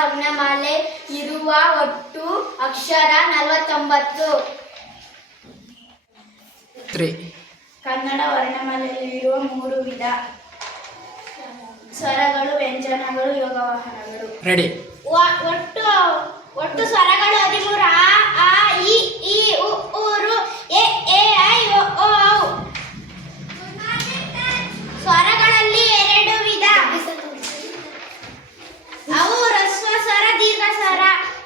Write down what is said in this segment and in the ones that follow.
ವರ್ಣಮಾಲೆ ಇರುವ ಒಟ್ಟು ಅಕ್ಷರ ನಲವತ್ತೊಂಬತ್ತು. ಕನ್ನಡ ವರ್ಣಮಾಲೆಯಲ್ಲಿರುವ ಮೂರು ವಿಧ. ಸ್ವರಗಳು ವ್ಯಂಜನಗಳು ಯೋಗವಾಹನಗಳು. ರೆಡಿ. ಒಟ್ಟು ಒಟ್ಟು ಸ್ವರಗಳು ಹದಿಮೂರು ಆ ಆ ಇ ಈ ಉ ಊರು ಎ ಎ ಐ ಒ ಓ ಔ ಸ್ವರಗಳಲ್ಲಿ ಎರಡು ವಿಧ ಅವು ರಸ್ವ ಸ್ವರ ದೀರ್ಘ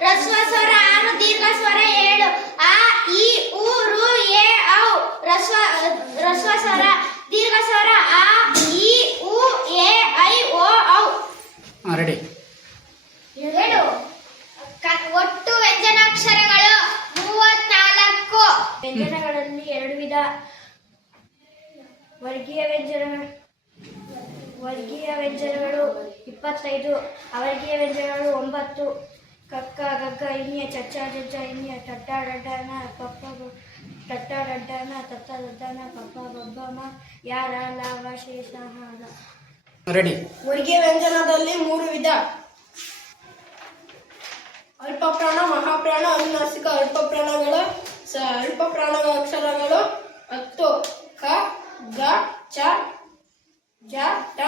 ಸ್ವರ ರಸ್ವ ಸ್ವರ ಆರು ದೀರ್ಘ ಸ್ವರ ಏಳು. ಆ ಇ ಊ ರು ಎ ಔ ರಸ್ವ ರಸ್ವ ಸ್ವರ ದೀರ್ಘ ಸ್ವರ ಆ ಇ ಉ ಎ ಐ ಓ ಔ. ರೆಡಿ ಎರಡು. ಒಟ್ಟು ವ್ಯಂಜನಾಕ್ಷರಗಳು ಮೂವತ್ನಾಲ್ಕು. ವ್ಯಂಜನಗಳಲ್ಲಿ ಎರಡು ವಿಧ. ವರ್ಗೀಯ ವ್ಯಂಜನ ವರ್ಗೀಯ ವ್ಯಂಜನಗಳು ಇಪ್ಪತ್ತೈದು. ಅವರ್ಗೀಯ ವ್ಯಂಜನಗಳು ಒಂಬತ್ತು. ಕಕ್ಕ ಗಗ್ಗ ಇನ್ಯ ಚಚ್ಚ ಜಜ್ಜ ಇನ್ಯ ಟಟ್ಟ ಡಡ್ಡನ ಪಪ್ಪ ಟಟ್ಟ ಡಡ್ಡನ ತತ್ತ ದಡ್ಡನ ಪಪ್ಪ ಬಬ್ಬಮ ಯಾರ ಲಾವ ಶೇಷ ರೆಡಿ. ಮುರಿಗೆ ವ್ಯಂಜನದಲ್ಲಿ ಮೂರು ವಿಧ. ಅಲ್ಪ ಪ್ರಾಣ ಮಹಾಪ್ರಾಣ ಅನುನಾಸಿಕ ಅಲ್ಪ ಪ್ರಾಣಗಳ ಸ ಅಲ್ಪ ಪ್ರಾಣಗಳ ಅಕ್ಷರಗಳು ಹತ್ತು ಕ ಗ ಚ ಜ ಟ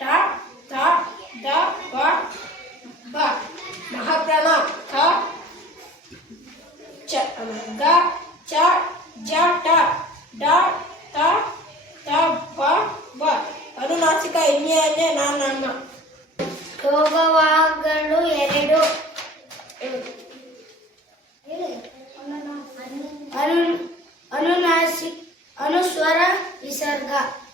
ಟ ತ ದ ಪ ಬ ಮಹಾಪ್ರಾಣ ಕ ಚ ಗ, ಚ, ಜ, ಟ, ಡ, ತ ತ, ಬ ಬ. ಅನುನಾಸಿಕ ಎನ್ನೆ ಎನ್ನೆ ನಾ ನಮ್ಮ ಯೋಗವಾಹಗಳು ಎರಡು